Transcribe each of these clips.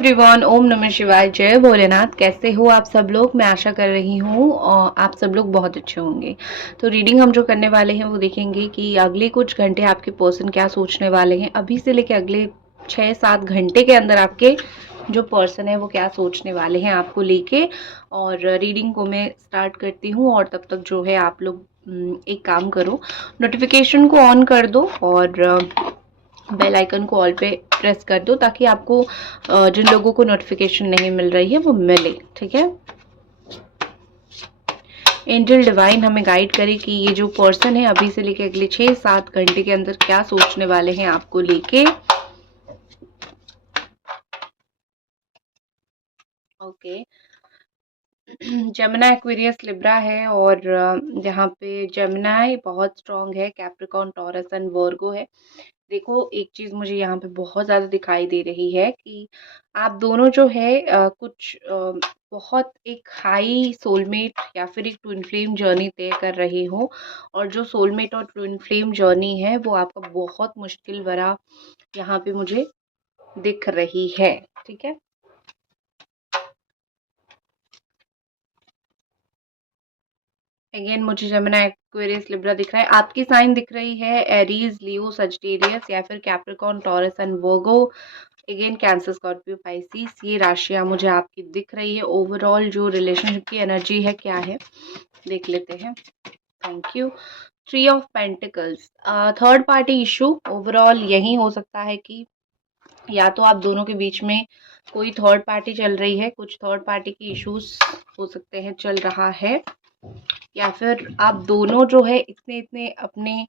Everyone, ओम नमः शिवाय, जय भोलेनाथ। कैसे हो आप सब लोग? मैं आशा कर रही हूँ और आप सब लोग बहुत अच्छे होंगे। तो रीडिंग हम जो करने वाले हैं वो देखेंगे कि अगले कुछ घंटे आपके पर्सन क्या सोचने वाले हैं। अभी से लेके अगले 6-7 घंटे के अंदर आपके जो पर्सन है वो क्या सोचने वाले हैं आपको लेके। और रीडिंग को मैं स्टार्ट करती हूँ और तब तक जो है आप लोग एक काम करो, नोटिफिकेशन को ऑन कर दो और बेल आइकन को ऑल पे प्रेस कर दो ताकि आपको जिन लोगों को नोटिफिकेशन नहीं मिल रही है वो मिले। ठीक है। एंजल डिवाइन हमें गाइड करे कि ये जो पर्सन है अभी से लेके अगले 6-7 घंटे के अंदर क्या सोचने वाले हैं आपको लेके। ओके। जमुना, एक्वेरियस, लिब्रा है और यहाँ पे जमुनाई बहुत स्ट्रांग है, कैप्रिकॉर्न, टॉरस एंड वर्गो है। देखो, एक चीज मुझे यहाँ पे बहुत ज्यादा दिखाई दे रही है कि आप दोनों जो है कुछ बहुत एक हाई सोलमेट या फिर एक ट्विन फ्लेम जर्नी तय कर रहे हो। और जो सोलमेट और ट्विन फ्लेम जर्नी है वो आपका बहुत मुश्किल भरा यहाँ पे मुझे दिख रही है। ठीक है। अगेन मुझे जमुना, एक्वेरियस, लिब्रा दिख रहा है। आपकी साइन दिख रही है एरीज, लियो, सजिटेरियस या फिर Capricorn, taurus and Virgo. Again cancer, Scorpio, Pisces, ये राशियां मुझे आपकी दिख रही है। ओवरऑल जो रिलेशनशिप की एनर्जी है क्या है देख लेते हैं। Thank you. Three of pentacles, third party issue overall यही हो सकता है कि या तो आप दोनों के बीच में कोई थर्ड पार्टी चल रही है, कुछ थर्ड पार्टी की इश्यूज हो सकते हैं चल रहा है, या फिर आप दोनों जो है इतने इतने अपने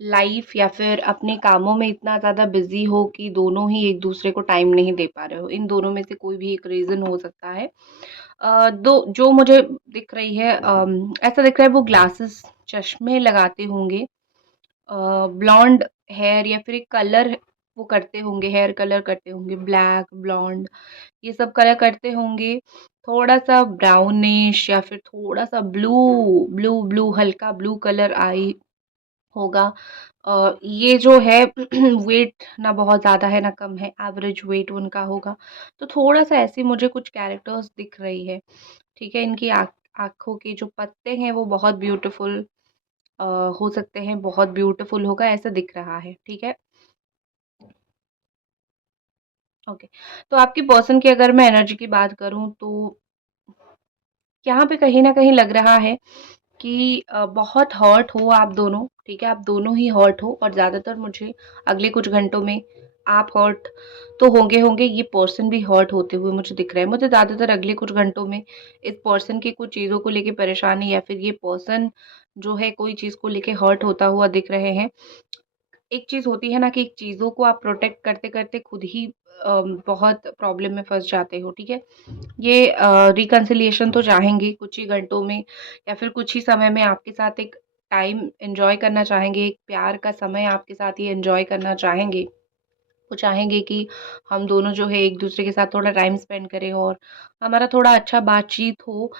लाइफ या फिर अपने कामों में इतना ज़्यादा बिजी हो कि दोनों ही एक दूसरे को टाइम नहीं दे पा रहे हो। इन दोनों में से कोई भी एक रीज़न हो सकता है। दो जो मुझे दिख रही है, ऐसा दिख रहा है वो ग्लासेस, चश्मे लगाते होंगे, ब्लॉन्ड हेयर या फिर एक कलर वो करते होंगे, हेयर कलर करते होंगे, ब्लैक, ब्लॉन्ड, ये सब कलर करते होंगे। थोड़ा सा ब्राउनिश या फिर थोड़ा सा ब्लू ब्लू ब्लू हल्का ब्लू कलर आई होगा। ये जो है वेट ना बहुत ज़्यादा है ना कम है, एवरेज वेट उनका होगा। तो थोड़ा-सा ऐसी मुझे कुछ कैरेक्टर्स दिख रही है। ठीक है। इनकी आँखों के जो पत्ते हैं वो बहुत ब्यूटीफुल अ, हो सकते हैं, बहुत ब्यूटीफुल होगा ऐसा दिख रहा है। ठीक है। ओके। तो आपकी पर्सन की अगर मैं एनर्जी की बात करूँ तो यहाँ पे कहीं न कहीं लग रहा है कि बहुत हर्ट हो आप दोनों। ठीक है। आप दोनों ही हर्ट हो और ज़्यादातर मुझे अगले कुछ घंटों में आप हर्ट तो होंगे होंगे, ये पर्सन भी हर्ट होते हुए मुझे दिख रहा है। मुझे ज़्यादातर अगले कुछ घंटों में इस पर्सन की कुछ चीज़ों को लेके परेशानी या फिर ये पर्सन जो है कोई चीज़ को लेके हर्ट होता हुआ दिख रहे हैं। एक चीज़ होती है ना कि एक चीज़ों को आप प्रोटेक्ट करते-करते खुद ही बहुत प्रॉब्लम में फँस जाते हो। ठीक है। ये रिकंसिलिएशन तो चाहेंगे कुछ ही घंटों में या फिर कुछ ही समय में आपके साथ एक टाइम एन्जॉय करना चाहेंगे, एक प्यार का समय आपके साथ ये एन्जॉय करना चाहेंगे। वो चाहेंगे कि हम दोनों जो है एक-दूसरे के साथ थोड़ा टाइम स्पेंड करें और हमारा थोड़ा अच्छा बातचीत हो।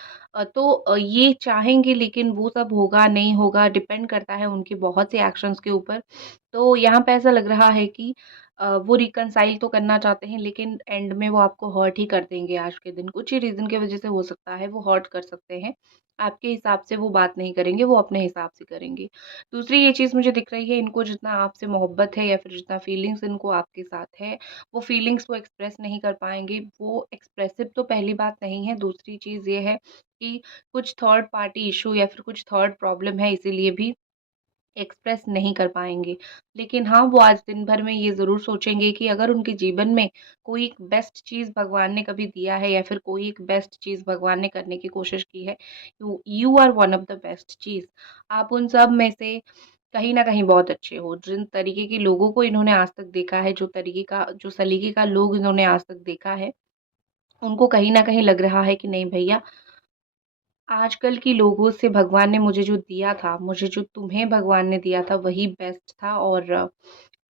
तो ये चाहेंगे लेकिन वो सब होगा, नहीं होगा, डिपेंड करता है उनके बहुत से एक्शंस के ऊपर। तो यहाँ पे ऐसा लग रहा है कि वो रिकंसाइल तो करना चाहते हैं लेकिन एंड में वो आपको हर्ट ही कर देंगे आज के दिन। कुछ ही रीज़न की वज़ह से हो सकता है वो हर्ट कर सकते हैं। आपके हिसाब से वो बात नहीं करेंगे, वो अपने हिसाब से करेंगे। दूसरी ये चीज़ मुझे दिख रही है, इनको जितना आपसे मोहब्बत है या फिर जितना फीलिंग्स इनको आपके साथ है, वो फीलिंग्स वो एक्सप्रेस नहीं कर पाएँगे। वो एक्सप्रेसिव तो पहली बात नहीं है, दूसरी चीज़ ये है कि कुछ थर्ड पार्टी इश्यू या फिर कुछ थर्ड प्रॉब्लम है इसीलिए भी एक्सप्रेस नहीं कर पाएँगे। लेकिन हाँ, वो आज दिन भर में ये ज़रूर सोचेंगे कि अगर उनके जीवन में कोई एक बेस्ट चीज़ भगवान ने कभी दिया है या फिर कोई एक बेस्ट चीज़ भगवान ने करने की कोशिश की है, you are one of the best चीज़। आप उन सब में से कहीं न कहीं बहुत अच्छे हो। जिन तरीके के लोगों को इन्होंने आज तक देखा है, जो सलीके का लोग इन्होंने आज तक देखा है, उनको कहीं न कहीं लग रहा है कि नहीं भैया, आजकल के लोगों से भगवान ने मुझे जो दिया था, मुझे जो तुम्हें भगवान ने दिया था वही बेस्ट था। और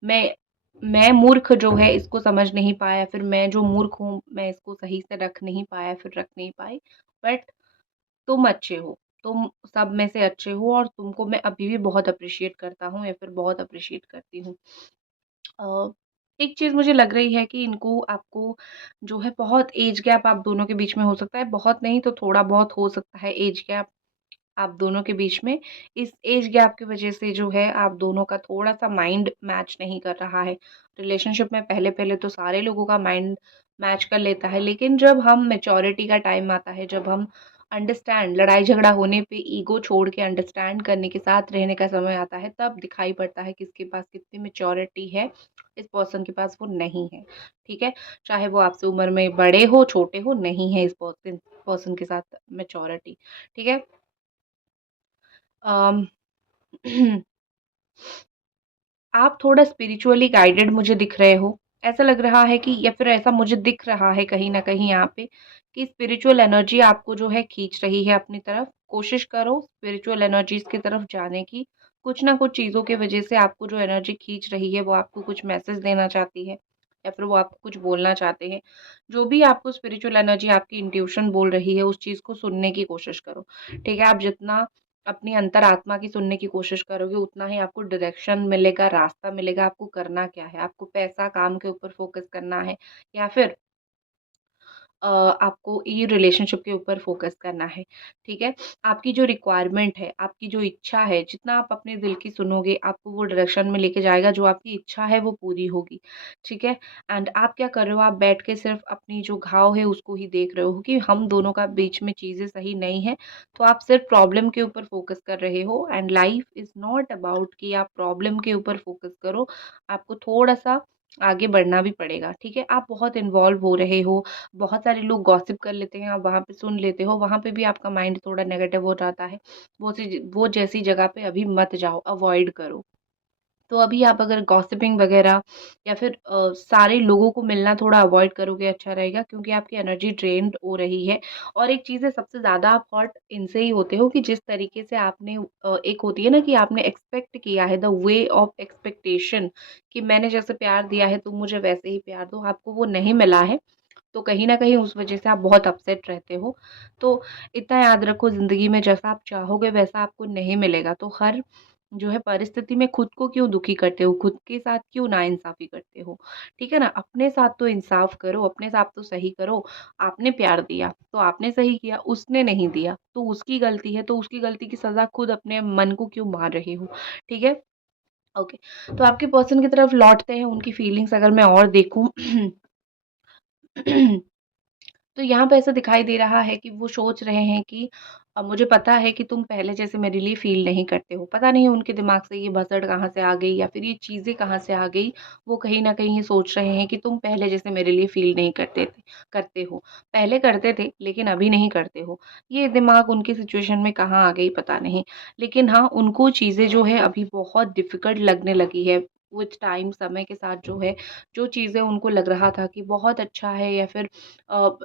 मैं मैं मूर्ख जो है इसको समझ नहीं पाया, फिर मैं जो मूर्ख हूँ मैं इसको सही से रख नहीं पाया, फिर रख नहीं पाई। बट तुम अच्छे हो, तुम सब में से अच्छे हो और तुमको मैं अभी भी बहुत अप्रिशिएट करता हूँ या फिर बहुत अप्रिशिएट करती हूँ। एक चीज़ मुझे लग रही है कि इनको आपको जो है बहुत एज गैप आप दोनों के बीच में हो सकता है, बहुत नहीं तो थोड़ा बहुत हो सकता है एज गैप आप दोनों के बीच में। इस एज गैप की वज़ह से जो है आप दोनों का थोड़ा-सा माइंड मैच नहीं कर रहा है। रिलेशनशिप में पहले-पहले तो सारे लोगों का माइंड मैच कर लेता है, लेकिन जब हम मैच्योरिटी का टाइम आता है, जब हम अंडरस्टैंड लड़ाई-झगड़ा होने पे ईगो छोड़ के अंडरस्टैंड करने के साथ रहने का समय आता है, तब दिखाई पड़ता है किसके पास कितनी मैच्योरिटी है, इस पर्सन के पास वो नहीं है। ठीक है? चाहे वो आपसे उम्र में बड़े हो, छोटे हो, नहीं है इस पर्सन पर्सन के साथ मैच्योरिटी। ठीक है? अम, आप थोड़ा स्पिरिचुअली गाइडेड मुझे दिख रहे हो। ऐसा लग रहा है कि या फिर ऐसा मुझे दिख रहा है कहीं न कहीं यहाँ पे कि स्पिरिचुअल एनर्जी आपको जो है खींच रही है अपनी तरफ। कोशिश करो स्पिरिचुअल एनर्जीज़ की तरफ जाने की। कुछ ना कुछ चीज़ों की वज़ह से आपको जो एनर्जी खींच रही है, वो आपको कुछ मैसेज देना चाहती है या फिर वो आपको कुछ बोलना चाहते हैं। जो भी आपको स्पिरिचुअल एनर्जी आपकी इंट्यूशन बोल रही है, उस चीज़ को सुनने की कोशिश करो। ठीक है? आप जितना अपनी अंतरात्मा की सुनने की कोशिश करोगे, उतना ही आपको डायरेक्शन मिलेगा, रास्ता मिलेगा, आपको करना क्या है। आपको पैसा, काम के ऊपर फ़ोकस करना है या फिर आपको ये रिलेशनशिप के ऊपर फ़ोकस करना है, ठीक है? आपकी जो रिक्वायरमेंट है, आपकी जो इच्छा है, जितना आप अपने दिल की सुनोगे, आपको वो डायरेक्शन में लेके जाएगा, जो आपकी इच्छा है, वो पूरी होगी, ठीक है? एंड आप क्या कर रहे हो, आप बैठ के सिर्फ़ अपनी जो घाव है, उसको ही देख रहे हो कि हम दोनों का बीच में चीज़ें सही नहीं हैं, तो आप सिर्फ़ प्रॉब्लम के ऊपर फ़ोकस कर रहे हो and life is not about कि आप प्रॉब्लम के ऊपर फ़ोकस करो, आपको थोड़ा-सा आगे बढ़ना भी पड़ेगा, ठीक है? आप बहुत इन्वॉल्व हो रहे हो, बहुत सारे लोग गॉसिप कर लेते हैं, आप वहाँ पे सुन लेते हो, वहाँ पे भी आपका माइंड थोड़ा नेगेटिव हो जाता है। वो जैसी जगह पे अभी मत जाओ, अवॉइड करो। तो अभी आप अगर गॉसिपिंग वगैरह या फिर सारे लोगों को मिलना थोड़ा अवॉइड करोगे अच्छा रहेगा क्योंकि आपकी एनर्जी ड्रेन्ड हो रही है। और एक चीज़ है सबसे ज़्यादा आप हर्ट इनसे ही होते हो कि जिस तरीके से आपने एक होती है ना कि आपने एक्सपेक्ट किया है द वे ऑफ एक्सपेक्टेशन कि मैंने जैसे प्यार दिया है तुम मुझे वैसे ही प्यार दो, आपको वो नहीं मिला है। तो कहीं न कहीं उस वज़ह से आप बहुत अपसेट रहते हो। तो इतना याद रखो ज़िंदगी में जैसा आप चाहोगे वैसा आपको नहीं मिलेगा। तो हर जो है परिस्थिति में खुद को क्यों दुखी करते हो? खुद के साथ क्यों नाइंसाफ़ी करते हो? ठीक है ना? अपने साथ तो इंसाफ़ करो, अपने साथ तो सही करो। आपने प्यार दिया, तो आपने सही किया, उसने नहीं दिया, तो उसकी गलती है, तो उसकी गलती की सज़ा खुद अपने मन को क्यों मार रहे हो? ठीक है? ओके। तो आपके पर्सन की तरफ लौटते हैं, उनकी फीलिंग्स अगर मैं और देखूँ तो यहाँ पे ऐसा दिखाई दे रहा है कि वो सोच रहे हैं कि मुझे पता है कि तुम पहले जैसे मेरे लिए फ़ील नहीं करते हो। पता नहीं उनके दिमाग से ये भसड़ कहाँ से आ गई या फिर ये चीज़ें कहाँ से आ गई। वो कहीं न कहीं ये सोच रहे हैं कि तुम पहले जैसे मेरे लिए फ़ील नहीं करते हो। पहले करते थे लेकिन अभी नहीं करते हो। ये दिमाग उनकी सिचुएशन में कहाँ आ गई पता नहीं। लेकिन हाँ, उनको चीज़ें जो है अभी बहुत डिफ़िकल्ट लगने लगी है। विथ टाइम समय के साथ जो है, जो चीज़ें उनको लग रहा था कि बहुत अच्छा है या फिर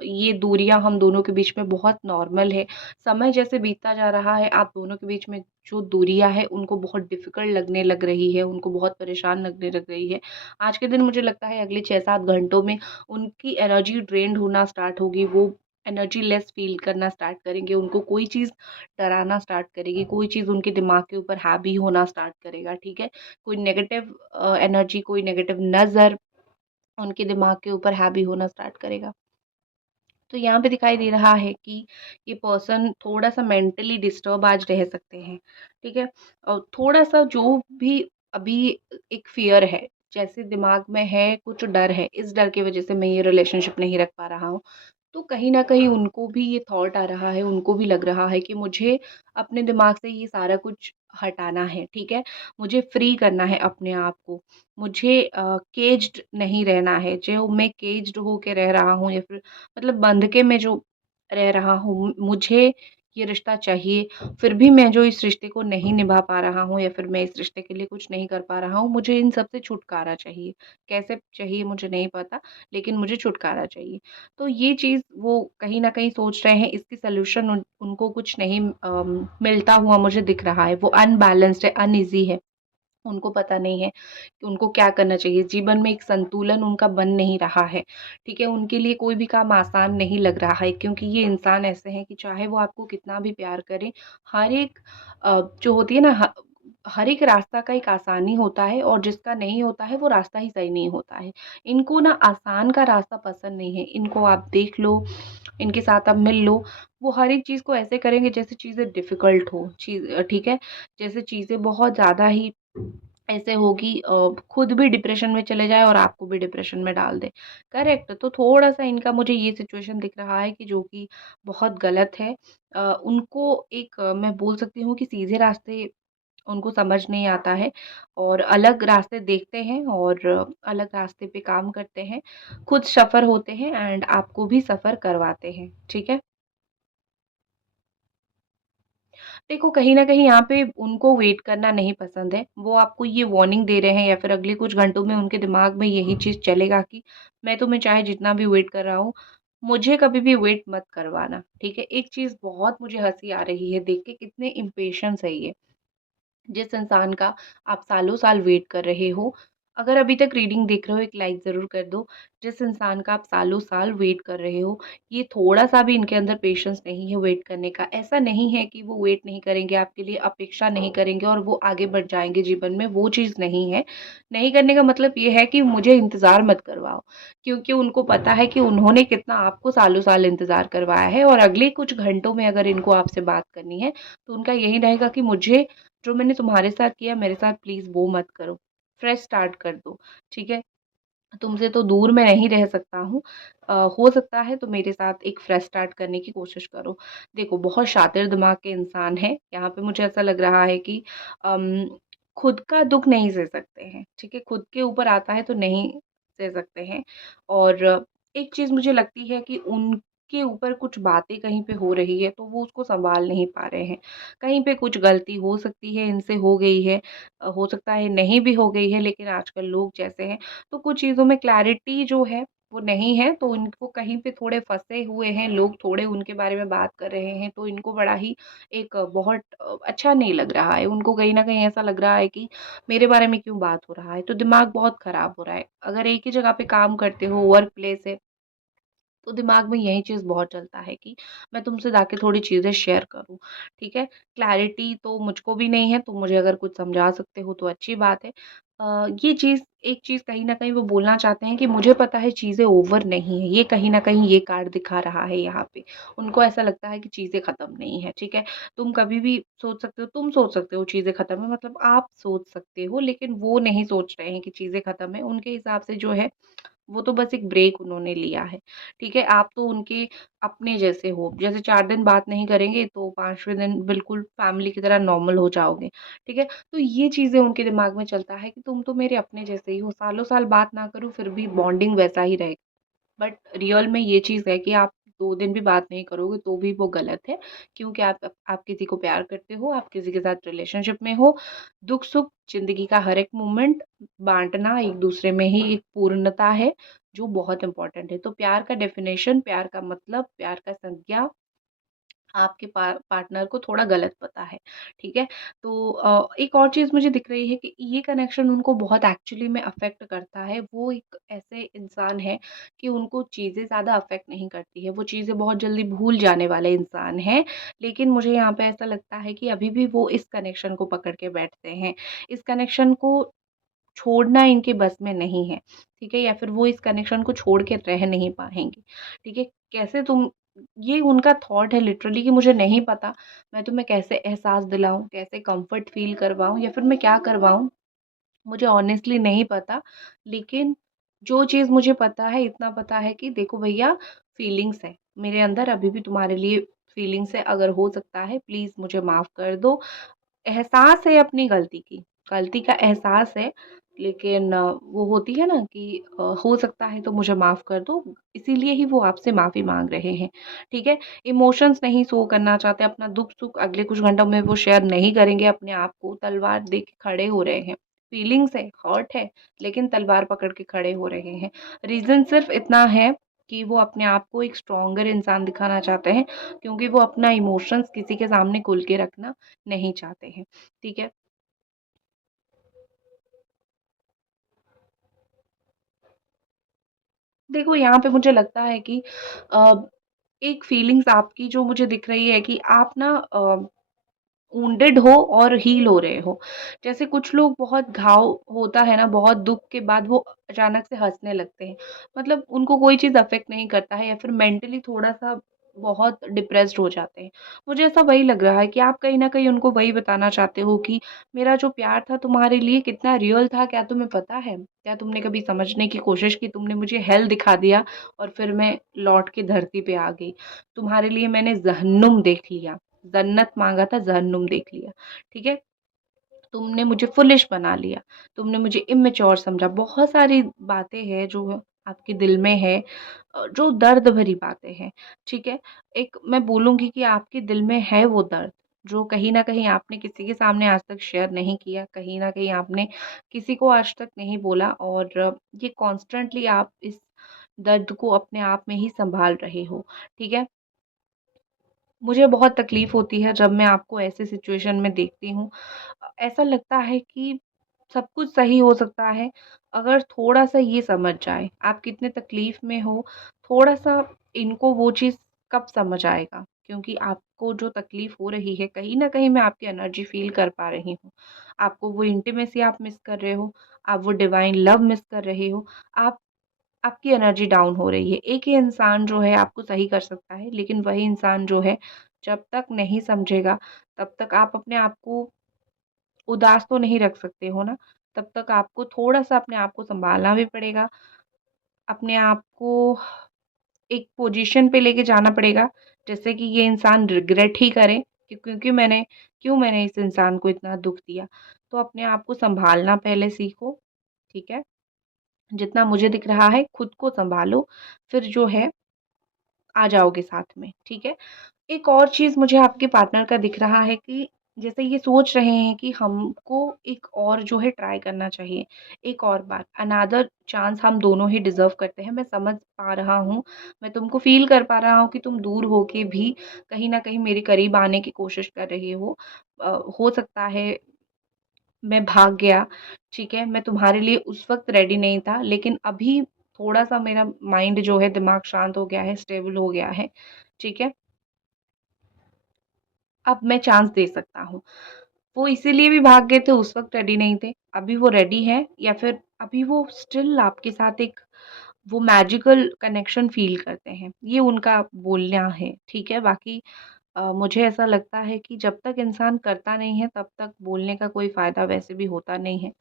ये दूरियाँ हम दोनों के बीच में बहुत नॉर्मल है। समय जैसे बीतता जा रहा है, आप दोनों के बीच में जो दूरियाँ हैं, उनको बहुत डिफ़िकल्ट लगने लग रही है, उनको बहुत परेशान लगने लग रही है। आज के दिन मुझे लगता है अगले 6-7 घंटों में उनकी एनर्जी ड्रेन्ड होना स्टार्ट होगी, वो एनर्जी लेस फ़ील करना स्टार्ट करेंगे, उनको कोई चीज़ डराना स्टार्ट करेगी, कोई चीज़ उनके दिमाग के ऊपर हावी होना स्टार्ट करेगा, ठीक है? कोई नेगेटिव एनर्जी, कोई नेगेटिव नज़र उनके दिमाग के ऊपर हावी होना स्टार्ट करेगा। तो यहाँ पे दिखाई दे रहा है कि ये पर्सन थोड़ा-सा मेंटली डिस्टर्ब आज रह सकते हैं, ठीक है? और थोड़ा-सा जो भी अभी एक फ़ियर है, जैसे दिमाग में है, कुछ डर है, इस डर की वज़ह से मैं ये रिलेशनशिप नहीं रख पा रहा हूँ। तो कहीं न कहीं उनको भी ये थॉट आ रहा है, उनको भी लग रहा है कि मुझे अपने दिमाग से ये सारा कुछ हटाना है, ठीक है? मुझे फ्री करना है अपने आप को। मुझे केज्ड नहीं रहना है, जो मैं केज्ड होके रह रहा हूँ या फिर मतलब बंध के मैं जो रह रहा हूँ, मुझे ये रिश्ता चाहिए, फिर भी मैं जो इस रिश्ते को नहीं निभा पा रहा हूँ या फिर मैं इस रिश्ते के लिए कुछ नहीं कर पा रहा हूँ, मुझे इन सब से छुटकारा चाहिए। कैसे चाहिए मुझे नहीं पता, लेकिन मुझे छुटकारा चाहिए। तो ये चीज़ वो कहीं न कहीं सोच रहे हैं, इसकी सॉल्यूशन उनको कुछ नहीं मिलता हुआ मुझे दिख रहा है। वो अनबैलेंस्ड है, अनईज़ी है। उनको पता नहीं है कि उनको क्या करना चाहिए। जीवन में एक संतुलन उनका बन नहीं रहा है, ठीक है? उनके लिए कोई भी काम आसान नहीं लग रहा है क्योंकि ये इंसान ऐसे हैं कि चाहे वो आपको कितना भी प्यार करें, हर एक जो होती है ना हर एक रास्ता का एक आसानी होता है और जिसका नहीं होता है वो रास्ता ही सही नहीं होता है। इनको ना आसान का रास्ता पसंद नहीं है, इनको आप देख लो, इनके साथ आप मिल लो, वो हर एक चीज़ को ऐसे करेंगे जैसे चीज़ें डिफ़िकल्ट हो, ठीक है? जैसे चीज़ें बहुत ज़्यादा ही ऐसे होगी, खुद भी डिप्रेशन में चले जाएँ और आपको भी डिप्रेशन में डाल दें। करेक्ट, तो थोड़ा-सा इनका मुझे ये सिचुएशन दिख रहा है कि जो कि बहुत गलत है। उनको एक मैं बोल सकती हूँ कि सीधे रास्ते उनको समझ नहीं आता है और अलग रास्ते देखते हैं और अलग रास्ते पे काम करते हैं, खुद सफ़र होते हैं एंड आपको भी सफ़र करवाते हैं, ठीक है? देखो कहीं न कहीं यहाँ पे उनको वेट करना नहीं पसंद है, वो आपको ये वार्निंग दे रहे हैं या फिर अगले कुछ घंटों में उनके दिमाग में यही चीज़ चलेगा कि मैं तुम्हें चाहे जितना भी वेट कर रहा हूँ, मुझे कभी भी वेट मत करवाना, ठीक है? एक चीज़ बहुत मुझे हँसी आ रही है देख के, कितने इम्पेशंस है ये। जिस इंसान का आप सालों-साल वेट कर रहे हो, अगर अभी तक रीडिंग देख रहे हो, एक लाइक ज़रूर कर दो। जिस इंसान का आप सालों-साल वेट कर रहे हो, ये थोड़ा-सा भी इनके अंदर पेशेंस नहीं है वेट करने का। ऐसा नहीं है कि वो वेट नहीं करेंगे, आपके लिए अपेक्षा नहीं करेंगे और वो आगे बढ़ जाएँगे जीवन में, वो चीज़ नहीं है। नहीं करने का मतलब ये है कि मुझे इंतज़ार मत करवाओ, क्योंकि उनको पता है कि उन्होंने कितना आपको सालों-साल इंतज़ार करवाया है और अगले कुछ घंटों में अगर इनको आपसे बात करनी है, तो उनका यही रहेगा कि मुझे जो मैंने तुम्हारे साथ किया मेरे साथ प्लीज़ वो मत करो। फ्रेश स्टार्ट कर दो, ठीक है? तुमसे तो दूर मैं नहीं रह सकता हूँ। हो सकता है तो मेरे साथ एक फ्रेश स्टार्ट करने की कोशिश करो। देखो बहुत शातिर दिमाग के इंसान हैं, यहाँ पे मुझे ऐसा लग रहा है कि अम, खुद का दुःख नहीं सह सकते हैं, ठीक है? खुद के ऊपर आता है तो नहीं सह सकते हैं और एक चीज़ मुझे लगती है कि उनके ऊपर कुछ बातें कहीं पे हो रही है, तो वो उसको सँभाल नहीं पा रहे हैं। कहीं पे कुछ गलती हो सकती है, इनसे हो गई है, हो सकता है नहीं भी हो गई है, लेकिन आजकल लोग जैसे हैं तो कुछ चीज़ों में क्लैरिटी जो है वो नहीं है, तो इनको कहीं पे थोड़े फँसे हुए हैं लोग, थोड़े उनके बारे में बात कर रहे हैं, तो इनको बड़ा ही एक बहुत अच्छा नहीं लग रहा है। उनको कहीं न कहीं ऐसा लग रहा है कि मेरे बारे में क्यों बात हो रहा है, तो दिमाग बहुत खराब हो रहा है। अगर एक ही जगह पे काम करते हो, वर्क प्लेस है, तो दिमाग में यही चीज़ बहुत चलता है कि मैं तुमसे जाके थोड़ी चीज़ें शेयर करूँ, ठीक है? क्लैरिटी तो मुझको भी नहीं है, तुम मुझे अगर कुछ समझा सकते हो तो अच्छी बात है। ये चीज़ एक चीज़ कहीं न कहीं वो बोलना चाहते हैं कि मुझे पता है चीज़ें ओवर नहीं है, ये कहीं न कहीं ये कार्ड दिखा रहा है यहाँ पे। उनको ऐसा लगता है कि चीज़ें खत्म नहीं है, ठीक है? तुम कभी भी सोच सकते हो, तुम सोच सकते हो चीज़ें खत्म है, मतलब आप सोच सकते हो, लेकिन वो नहीं सोच रहे हैं कि चीज़ें खत्म है। उनके हिसाब से जो है वो तो बस एक ब्रेक उन्होंने लिया है, ठीक है? आप तो उनके अपने जैसे हो, जैसे 4 दिन बात नहीं करेंगे तो 5वें दिन बिल्कुल फैमिली की तरह नॉर्मल हो जाओगे, ठीक है? तो ये चीज़ें उनके दिमाग में चलता है कि तुम तो मेरे अपने जैसे ही हो, सालों-साल बात ना करूँ फिर भी बॉन्डिंग वैसा ही रहेगा। बट रियल में ये चीज़ है कि आप 2 दिन भी बात नहीं करोगे तो भी वो गलत है, क्योंकि आप किसी को प्यार करते हो, आप किसी के साथ रिलेशनशिप में हो, दुःख-सुख ज़िंदगी का हर एक मोमेंट बाँटना एक-दूसरे में ही एक पूर्णता है, जो बहुत इम्पोर्टेंट है। तो प्यार का डेफ़िनेशन, प्यार का मतलब, प्यार का संज्ञा आपके पार्टनर को थोड़ा गलत पता है, ठीक है? तो एक और चीज़ मुझे दिख रही है कि ये कनेक्शन उनको बहुत एक्चुअली में अफ़ेक्ट करता है। वो एक ऐसे इंसान हैं कि उनको चीज़ें ज़्यादा अफ़ेक्ट नहीं करती है, वो चीज़ें बहुत जल्दी भूल जाने वाले इंसान हैं। लेकिन मुझे यहाँ पे ऐसा लगता है कि अभी भी वो इस कनेक्शन को पकड़ के बैठते हैं। इस कनेक्शन को छोड़ना इनके बस में नहीं है, ठीक है? या फिर वो इस कनेक्शन को छोड़ के रह नहीं पाएँगे, ठीक है? कैसे तुम ये उनका थॉट है लिटरली कि मुझे नहीं पता, मैं तुम्हें कैसे एहसास दिलाऊँ, कैसे कम्फ़र्ट फ़ील करवाऊँ या फिर मैं क्या करवाऊँ? मुझे ऑनेस्टली नहीं पता, लेकिन जो चीज़ मुझे पता है, इतना पता है कि देखो भैया फीलिंग्स है, मेरे अंदर अभी भी तुम्हारे लिए फीलिंग्स है, अगर हो सकता है प्लीज़ मुझे माफ़ कर दो। एहसास है अपनी गलती की, गलती का एहसास है, लेकिन वो होती है ना कि हो सकता है तो मुझे माफ़ कर दो, इसीलिए ही वो आपसे माफ़ी माँग रहे हैं, ठीक है? इमोशंस नहीं शो करना चाहते, अपना दुःख-सुख अगले कुछ घंटों में वो शेयर नहीं करेंगे अपने आप को, तलवार देके खड़े हो रहे हैं। फीलिंग्स है, हर्ट है, लेकिन तलवार पकड़ के खड़े हो रहे हैं। रीज़न सिर्फ़ इतना है कि वो अपने आप को एक स्ट्रॉन्गर इंसान दिखाना चाहते हैं, क्योंकि वो अपना इमोशंस किसी के सामने खुल के रखना नहीं चाहते हैं, ठीक है? देखो यहाँ पे मुझे लगता है कि अ, एक फीलिंग्स आपकी जो मुझे दिख रही है कि आप ना वुंडेड हो और हील हो रहे हो। जैसे कुछ लोग बहुत घाव होता है ना, बहुत दुःख के बाद वो अचानक से हँसने लगते हैं। मतलब उनको कोई चीज़ अफ़ेक्ट नहीं करता है या फिर मेंटली थोड़ा-सा बहुत डिप्रेस्ड हो जाते हैं। मुझे ऐसा वही लग रहा है कि आप कहीं न कहीं उनको वही बताना चाहते हो कि मेरा जो प्यार था तुम्हारे लिए कितना रियल था, क्या तुम्हें पता है? क्या तुमने कभी समझने की कोशिश की? तुमने मुझे हेल दिखा दिया और फिर मैं लौट के धरती पे आ गई। तुम्हारे लिए मैंने जहन्नुम देख लिया। जन्नत माँगा था, जहन्नुम देख लिया, ठीक है? तुमने मुझे फूलिश बना लिया, तुमने मुझे इमैच्योर समझा। बहुत सारी बातें हैं जो आपके दिल में है, जो दर्द भरी बातें हैं, ठीक है? एक मैं बोलूँगी कि आपके दिल में है वो दर्द, जो कहीं न कहीं आपने किसी के सामने आज तक शेयर नहीं किया, कहीं न कहीं आपने किसी को आज तक नहीं बोला और ये कॉन्स्टेंटली आप इस दर्द को अपने आप में ही सँभाल रहे हो, ठीक है? मुझे बहुत तकलीफ़ होती है जब मैं आपको ऐसे सिचुएशन में देखती हूँ। ऐसा लगता है कि सब कुछ सही हो सकता है अगर थोड़ा-सा ये समझ जाएँ, आप कितने तकलीफ़ में हो, थोड़ा-सा इनको वो चीज़ कब समझ आएगा? क्योंकि आपको जो तकलीफ़ हो रही है, कहीं न कहीं मैं आपकी एनर्जी फ़ील कर पा रही हूँ। आपको वो इंटिमेसी आप मिस कर रहे हो, आप वो डिवाइन लव मिस कर रहे हो, आप आपकी एनर्जी डाउन हो रही है। एक ही इंसान जो है आपको सही कर सकता है, लेकिन वही इंसान जो है जब तक नहीं समझेगा, तब तक आप अपने आप को उदास तो नहीं रख सकते हो ना, तब तक आपको थोड़ा-सा अपने आप को सँभालना भी पड़ेगा। अपने आप को एक पोज़ीशन पे लेके जाना पड़ेगा, जैसे कि ये इंसान रिग्रेट ही करे कि क्यों मैंने इस इंसान को इतना दुःख दिया। तो अपने आप को सँभालना पहले सीखो, ठीक है? जितना मुझे दिख रहा है खुद को सँभालो, फिर जो है आ जाओगे साथ में, ठीक है? एक और चीज़ मुझे आपके पार्टनर का दिख रहा है कि जैसे ये सोच रहे हैं कि हमको एक और जो है ट्राई करना चाहिए, एक और बार, अनदर चांस हम दोनों ही डिज़र्व करते हैं। मैं समझ पा रहा हूँ, मैं तुमको फ़ील कर पा रहा हूँ कि तुम दूर होके भी कहीं न कहीं मेरे करीब आने की कोशिश कर रहे हो। हो सकता है मैं भाग गया, ठीक है? मैं तुम्हारे लिए उस वक़्त रेडी नहीं था, लेकिन अभी थोड़ा-सा मेरा माइंड जो है दिमाग शांत हो गया है, स्टेबल हो गया है, ठीक है? अब मैं चांस दे सकता हूँ। वो इसीलिए भी भाग गए थे, उस वक़्त रेडी नहीं थे, अभी वो रेडी हैं या फिर अभी वो स्टिल आपके साथ एक वो मैजिकल कनेक्शन फ़ील करते हैं, ये उनका बोलना है, ठीक है? बाकी मुझे ऐसा लगता है कि जब तक इंसान करता नहीं है, तब तक बोलने का कोई फ़ायदा वैसे भी होता नहीं है।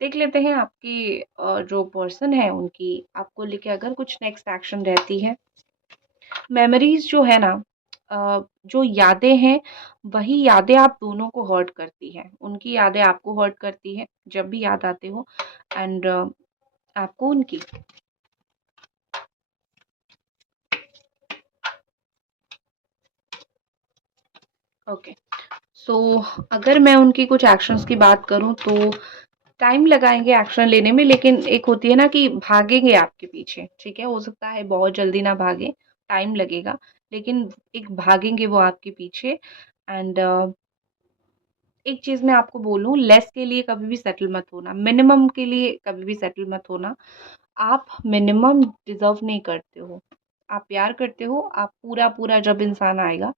देख लेते हैं आपकी जो पर्सन है उनकी आपको लेके अगर कुछ नेक्स्ट एक्शन रहती है। मेमोरीज़ जो है ना जो यादें हैं, वही यादें आप दोनों को हर्ट करती हैं। उनकी यादें आपको हर्ट करती हैं, जब भी याद आते हो एंड आपको उनकी। ओके, सो अगर मैं उनकी कुछ एक्शंस की बात करूँ तो टाइम लगाएँगे एक्शन लेने में, लेकिन एक होती है ना कि भागेंगे आपके पीछे, ठीक है? हो सकता है बहुत जल्दी ना भागें, टाइम लगेगा, लेकिन एक भागेंगे वो आपके पीछे एंड एक चीज़ मैं आपको बोलूँ, लेस के लिए कभी भी सेटल मत होना, मिनिमम के लिए कभी भी सेटल मत होना। आप मिनिमम डिज़र्व नहीं करते हो। आप प्यार करते हो, आप पूरा-पूरा जब इंसान आएगा,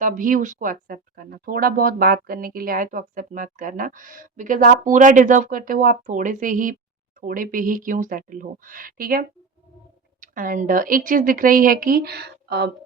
तभी उसको एक्सेप्ट करना। थोड़ा बहुत बात करने के लिए आए तो एक्सेप्ट मत करना, बिकॉज़ आप पूरा डिज़र्व करते हो, आप थोड़े पे ही क्यों सेटल हो, ठीक है? एंड एक चीज़ दिख रही है कि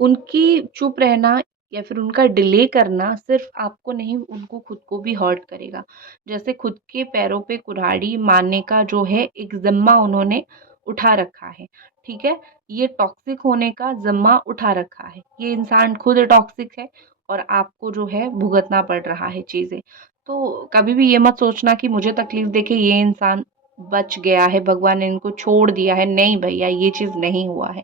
उनकी चुप रहना या फिर उनका डिले करना सिर्फ़ आपको नहीं, उनको खुद को भी हर्ट करेगा। जैसे खुद के पैरों पे कुल्हाड़ी मारने का जो है एक ज़िम्मा उन्होंने उठा रखा है, ठीक है? ये टॉक्सिक होने का ज़िम्मा उठा रखा है। ये इंसान खुद टॉक्सिक है और आपको जो है भुगतना पड़ रहा है चीज़ें। तो कभी भी ये मत सोचना कि मुझे तकलीफ़ देके ये इंसान बच गया है, भगवान ने इनको छोड़ दिया है। नहीं भैया, ये चीज़ नहीं हुआ है।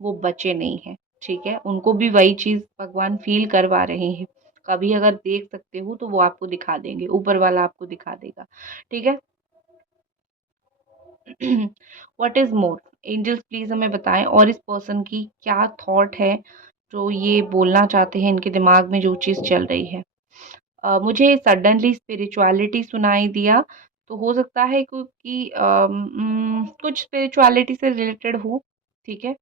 वो बचे नहीं हैं, ठीक है? उनको भी वही चीज़ भगवान फ़ील करवा रहे हैं। कभी अगर देख सकते हो तो वो आपको दिखा देंगे, ऊपर वाला आपको दिखा देगा, ठीक है? What is more? Angels please हमें बताएँ और इस पर्सन की क्या थॉट है, जो ये बोलना चाहते हैं, इनके दिमाग में जो चीज़ चल रही है। मुझे सडनली स्पिरिचुअलिटी सुनाई दिया, तो हो सकता है क्योंकि कुछ स्पिरिचुअलिटी से रिलेटेड हो, ठीक है?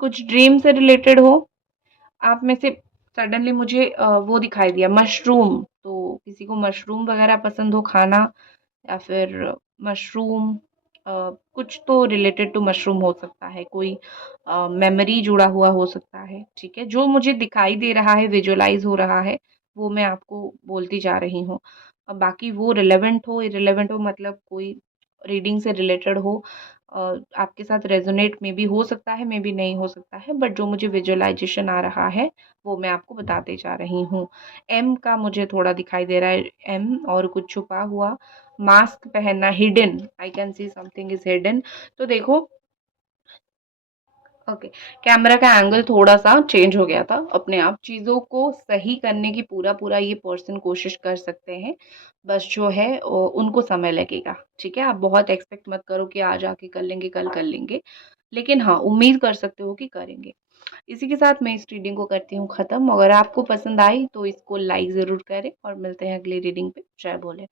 कुछ ड्रीम से रिलेटेड हो, आप में से सडनली मुझे वो दिखाई दिया मशरूम। तो किसी को मशरूम वगैरह पसंद हो खाना, या फिर मशरूम कुछ तो रिलेटेड टू मशरूम हो सकता है, कोई मेमोरी जुड़ा हुआ हो सकता है, ठीक है? जो मुझे दिखाई दे रहा है, विजुअलाइज़ हो रहा है, वो मैं आपको बोलती जा रही हूँ। अब बाकी वो रिलेवेंट हो, इर्रेलेवेंट हो, मतलब कोई रीडिंग से रिलेटेड हो, आपके साथ रेज़ोनेट में भी हो सकता है, में भी नहीं हो सकता है, बट जो मुझे विजुअलाइज़ेशन आ रहा है, वो मैं आपको बताते जा रही हूँ। एम का मुझे थोड़ा दिखाई दे रहा है, एम और कुछ छुपा हुआ, मास्क पहनना, hidden, I can see something is hidden. तो देखो, ओके, कैमरा का एंगल थोड़ा-सा चेंज हो गया था अपने आप। चीज़ों को सही करने की पूरा-पूरा ये पर्सन कोशिश कर सकते हैं। बस जो है उनको समय लगेगा, ठीक है? आप बहुत एक्सपेक्ट मत करो कि आज आके कर लेंगे, कल कर लेंगे। लेकिन हाँ, उम्मीद कर सकते हो कि करेंगे। इसी के साथ मैं इस रीडिंग को करती हूँ खत्म। अगर आपको पसंद आई तो इसको लाइक ज़रूर करें और मिलते हैं अगली रीडिंग पे। जय भोले।